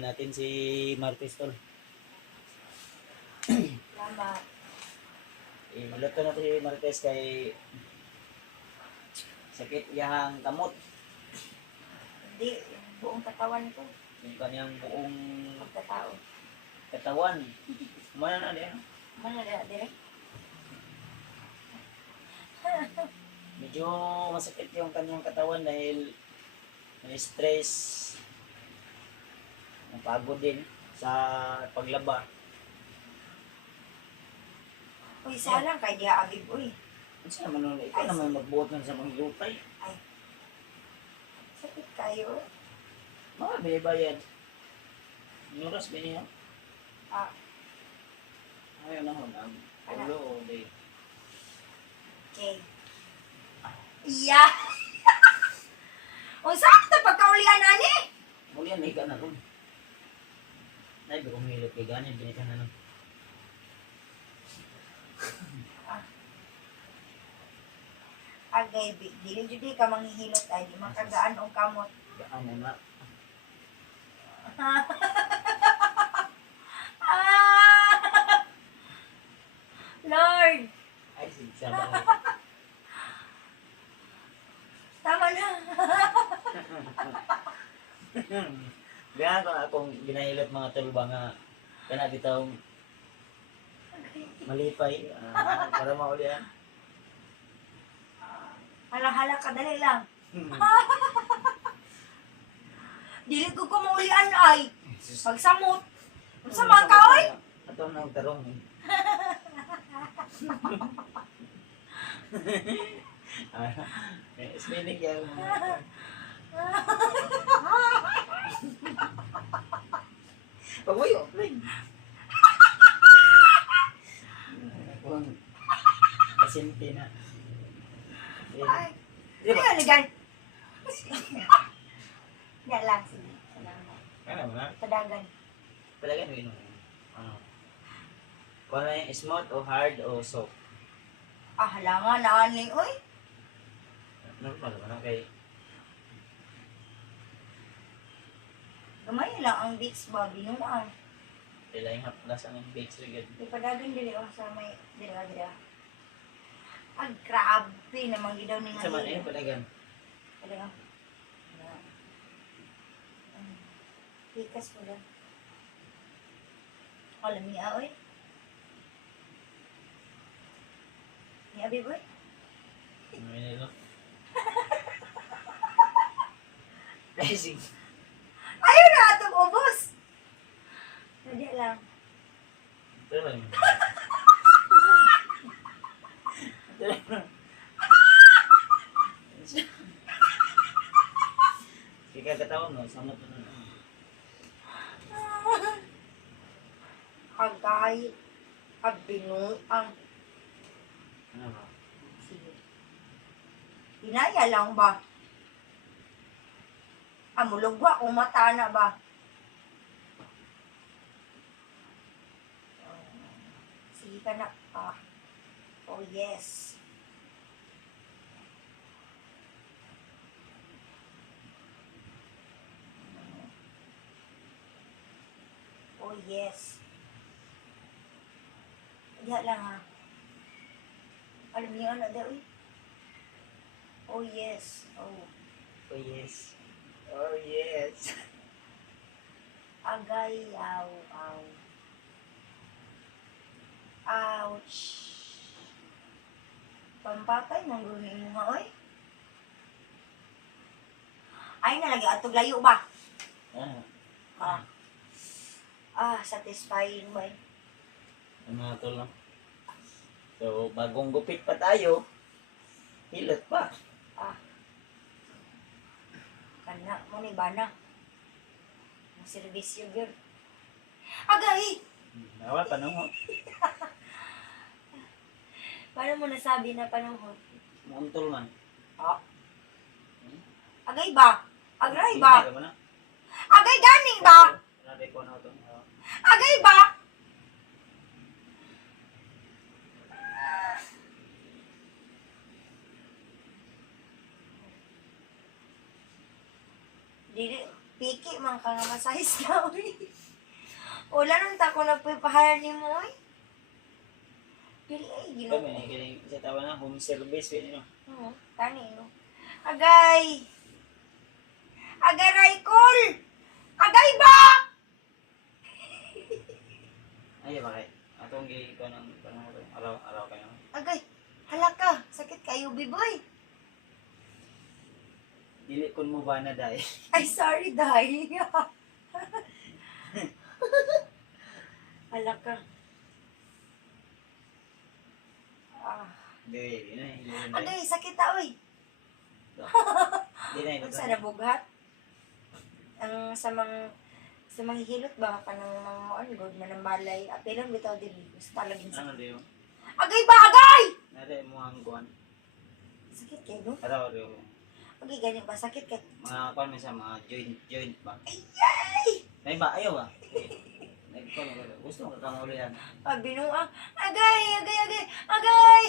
tawagin natin si Martis tol. Salamat. Iluto na to si Martes kay sakit yang kamot. Hindi, yung buong katawan ko. Yung kanyang buong Pagkatao. katawan. Kumana na din. Manala, direk. Medyo masakit yung kanyang katawan dahil may stress. Napagod din sa paglaba. Uy, salang kay Dia Abib, uy. Kasi naman nun, ikaw naman magbuot ng sa mga lupay. Ay. Sakit kayo. Mga binibayad. Nuras ba niya? Ah, Ayaw na hon. Ulo o day. okay. Iya! O saan ito pagkaulian, ani? Muli yan, higa na ron. Ay, bakong hilot kay ganyan, binikan na nun. Agay, dili judi ka manghihilot ay di makagaan og kamot. Gaan mo na. Ah! Lord, Ay, sigsabay. tama na. Ganyan ko akong ginahilot mga tulba nga kana dito malipay para maulian. Hala-hala ka, dali lang. Dili ko kumulian ay. Pagsamot. Sama ka, oy. Ato nang tarong. Smiling yan. Pagwayo, ring. Kung pasinti na. Ay, Di ba? ano ligan? Yan lang, sige. Salamat. Kaya mo na. Padagan. Talaga mo yun. Kung ano yung smooth o hard o soft. Ah, halangan na ani, oy. Normal naman kay Gamay lang ang Vicks ba, binuang. kailangan yung haplas ang bakes agad. Ipadagan dili ang sa may dira-dira. Ah, grabe naman gidaw ni nga. Sa man ayun palagan. Talaga. Pikas mo lang. Alam niya, oy. Ni Abi, boy. May nilo. Blessing. Ayun na atong ubos. Hindi lang. Ito lang. Kaya katawan mo, samot mo na. Agay. Abinung-ang. Ano ba? Sige. Hinaya lang ba? Amulugwa kung mata na ba? Sige ka na. Ah. Oh, yes. Oh, yes. Diya lang ha. Alam niyo ano daw eh? Oh, yes. Oh. Oh yes. Oh yes. Agay, aw, aw. Ouch. Pampatay, manggunin mo nga, oy. Ay, nalagi atog layo ba? Ah, Satisfying ba? ano to lang. So, bagong gupit pa tayo. Hilot pa. Kana mo ni bana. Ang servisyo gyud. Agay! Nawa panahon. Paano mo nasabi na panahon? Muuntol man. Agay ba? Agay Hindi ba? ka ba na? Agay ganing ba? Nabi ko na ito. Agay ba? Dili, Piki man ka nga masahis na, uy. Wala nang tako nagpapahayar ni mo, uy. Dili ay, Ito, ginoo. may kiling sa tawa na home service. Pwede no? Kani, no? Agay! Agay, Raikol! Agay ba? Ay, bakit? Atong gi ko ng araw kayo. Agay, halaka. Sakit kayo, biboy. Dili kun mo ba na dahil? Ay, sorry, dahi. Halaka. Ah. Dili na. Agay, sakit ta, uy. Dili na. Kung sa nabughat, ang sa mga hilot ba ka ng mga on-good, manambalay, apelon bitaw din, gusto talagin sa... Ano diyo? Agay ba, agay! Nari mo ang kuwan. Sakit kayo, no? Araw diyo. Agay, ganyan ba? Sakit kayo? Mga kuwan sa mga joint ba? Ay! Ay ba? Ayaw ba? Gusto mo kang ulihan. Binuang, agay, agay, agay, agay!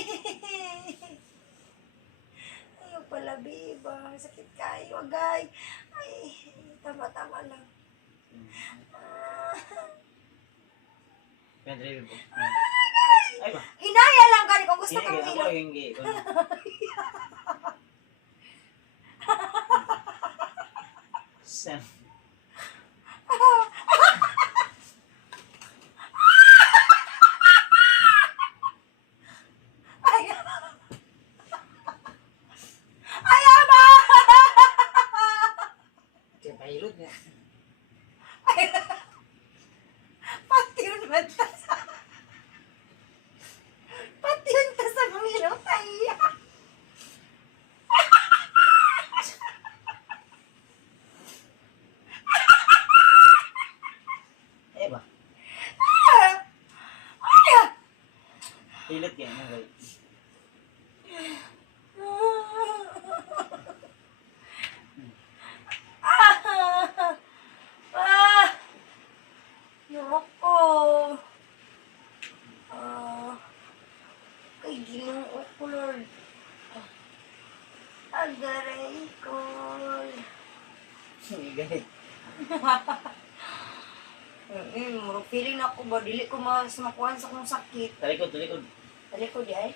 Ayaw pala, biba. Sakit kayo, agay. Ay, tama-tama lang. Ah, Pwede po. Ay ba? hinaya lang ka kung gusto Sige, kang ako ilong. yung gi. Sam. Ay, ay, ama! Kaya pahilot niya. Pati yun man ta sa... Pati yun ta sa mga ilong tayo. Eh ba? Ay! Hilot kaya mo guys. Yoko. Kay Ginoo ko, Lord. Agaray ko. Gahit. Feeling na ako ba, dili ko makuhan sa kong sakit. Talikod, talikod. Dali ko di ay.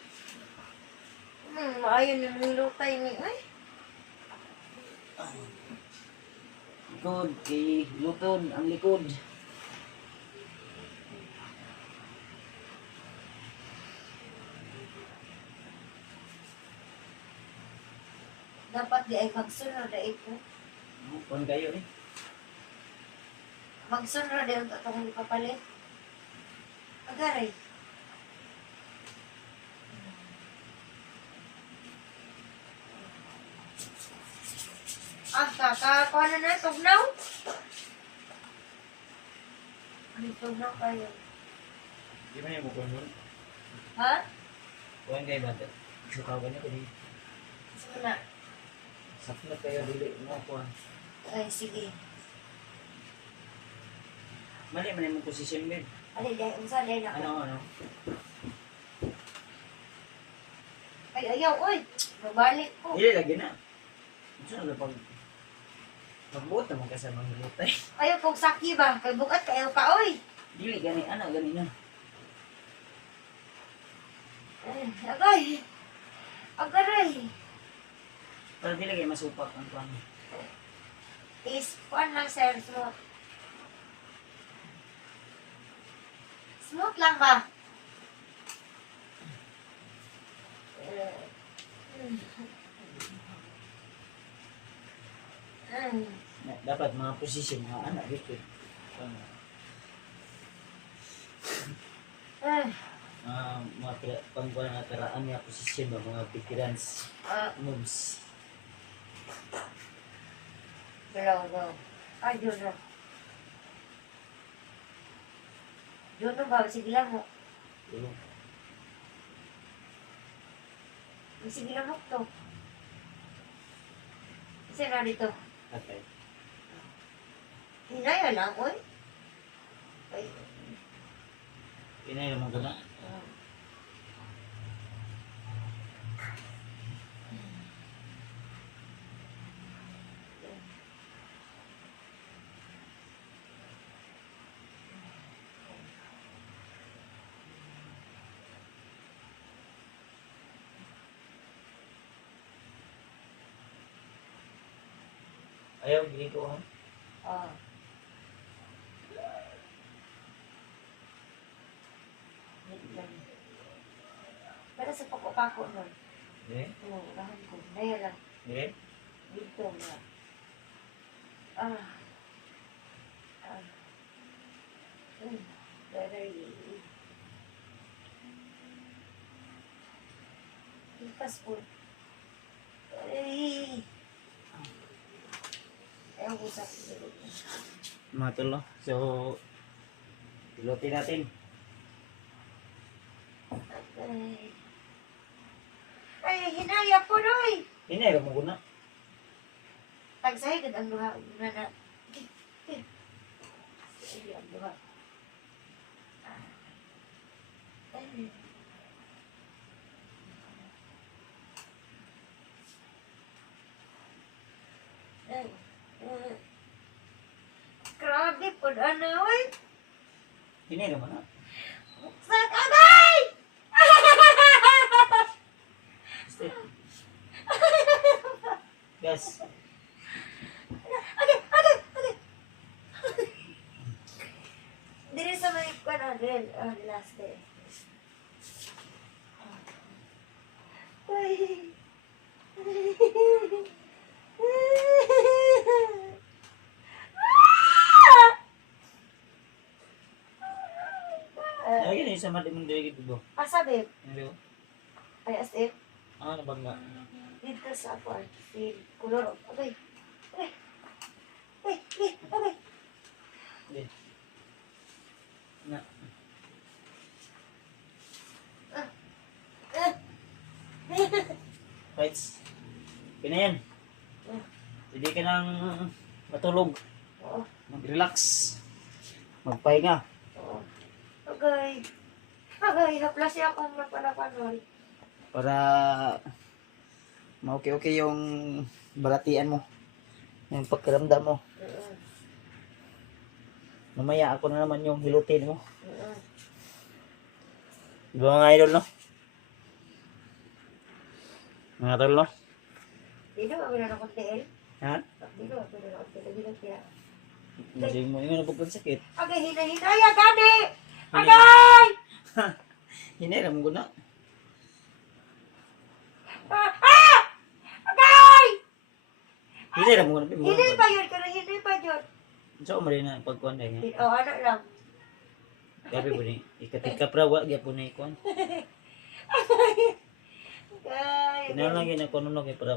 Maayo na ng lutay ni, ay. Likod, kay lutod, ang likod. Dapat di ay magsunod ay ko. Kung kayo eh. Magsunod ay ang tatong ipapalit. Agaray. Kakakuha na tugnaw? Ano tugnaw kayo? Di ba yung mukha mo? Ha? Kuhan kayo ba? Sukawan niya ko din. Sige na. Saknat kayo dili mo kuhan. Ay, sige. Mali man yung posisyon din. Ali, dahil unsa dahil ako. Ano? Ay, ayaw, oy. Mabalik ko. Dili lagi na. Gusto na pag magbuot naman ka sa mga hilotay. Ayaw kong saki ba? Kay bukat kayo ka, oy. Dili gani, gani na. Ay, agay. Agaray. Pero dili kayo masupak ang kuhan. Is, kuan lang, sir. Smooth. Smooth lang ba? Dapat mga posisyon, mga anak dito. Mga pangkuhan na karaan niya posisyon ba, mga veterans moves. Galaw. Ay, Juno. Juno ba? Sige lang mo. Tulong. Sige lang mo to. Kasi na dito. Okay. Hinaya lang, oy. Ay. Inay naman ko na. Ayaw, gini ko ha. Oh. Pero sa pako-pako nun. Di? Oo, rahan ko. Naya lang. Di? Dito na. Ah. Ah. Very. Ipas po. Ay. Ewan ko sa Mga tol, no? So, pilotin natin. Ay, hinaya po doy. Hinay, mo na. Tagsay gud ang duha na na. Ay, ang duha. Ay. Ay. Grabe po ano oy. Hinay mo na. Sa kamay! Stay. Guys, Okay, okay, okay. Dili sa may kuan dili last day. Ay. ay gini sa mati mong dili gitu. Sabi, Ano? ay as if, Ano bangga? dito sa ako, si kulor, okay, okay, okay, okay, Di. Na. Right. Pinayan. Hindi ka nang matulog. Oo, Mag-relax. Magpahinga. oo, okay, okay, haplas siya akong napanapanon. Para ma-okay-okay yung balatian mo. Yung pagkaramdam mo. Mamaya ako na naman yung hilutin mo. Di ba mga idol, no? Mga tol, no? Dito, ako na akong tiil. Ha? Dito, ako na akong tiil. Dito, kaya. Hindi mo yung nabukod sakit. Okay, hinahinaya, gani! Agay! Hiniram ko na. Agay! Hiniram ko na. Hindi pa yun, pero hindi pa yun. So, umali na pagkuhan dahil nga. Oh, ano lang. Gabi po ni. Ikatika prawa, gaya po na ikuhan. Agay! Pinalagay na kuno kay para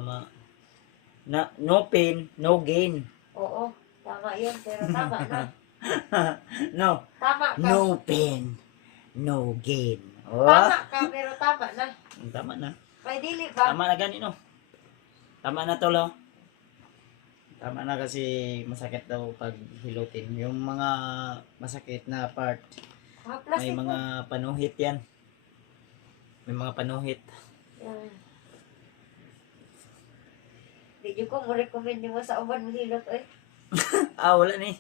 no pain, no gain. Oo, tama yun, pero tama na. No. Tama ka. No pain, no gain. Oh. Tama ka, pero tama na. Tama na. May dili ba? Tama na gani, no? Tama na to, lo. Tama na kasi masakit daw pag hilutin. Yung mga masakit na part, Ah, may plastic mo. mga panuhit yan. May mga panuhit. Yan. Di ko mo recommend mo sa uban mo hilot, eh. Wala ni.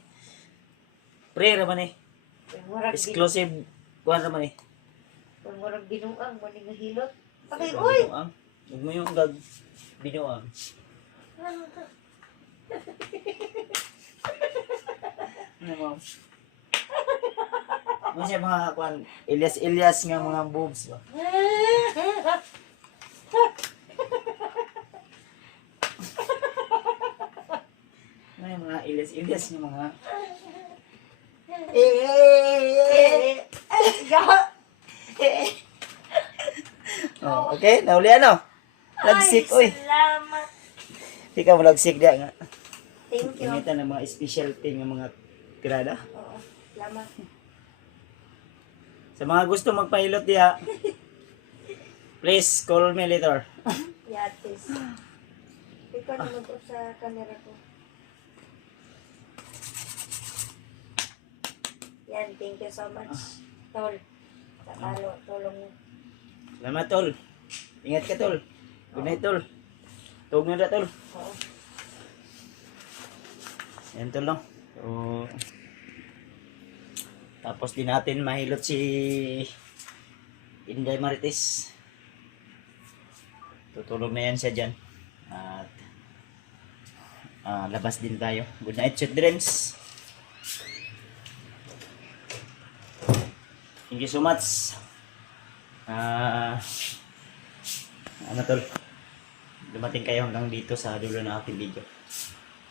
Pre raman eh. Murag Exclusive kuan raman eh. murag binuang mo ni hilot. Okay, uy! Binuang. Huwag mo yung gag binuang. Ano mo? Ano siya mga kuan Ilyas nga mga boobs ba? Ano yung mga Ilyas nga mga Oh, okay, nauli ano? Lagsik, Ay, oy. salamat. Ikaw mo lagsik dia nga. Thank you. Gamitan ng mga specialty ng mga tirada. Oo, salamat. Sa mga gusto magpahilot diha, please call me later. Yatis. Ikaw na mag-off sa camera ko. Yan, thank you so much. Tol. Sa tulong mo. Salamat, tol. Ingat ka, tol. Good night, tol. Tug na da, tol. Oo. Yan, tol, no? So, tapos din natin mahilot si Inday Marites. Tutulog na yan siya dyan. At labas din tayo. Good night, sweet dreams. Thank you so much. Ano tol? Dumating kayo hanggang dito sa dulo ng aking video.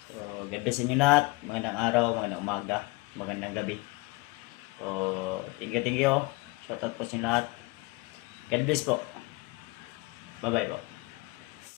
So, God bless inyo lahat. Magandang araw, magandang umaga, magandang gabi. So, thank you. Shoutout po sa inyo lahat. God bless po. Bye-bye po.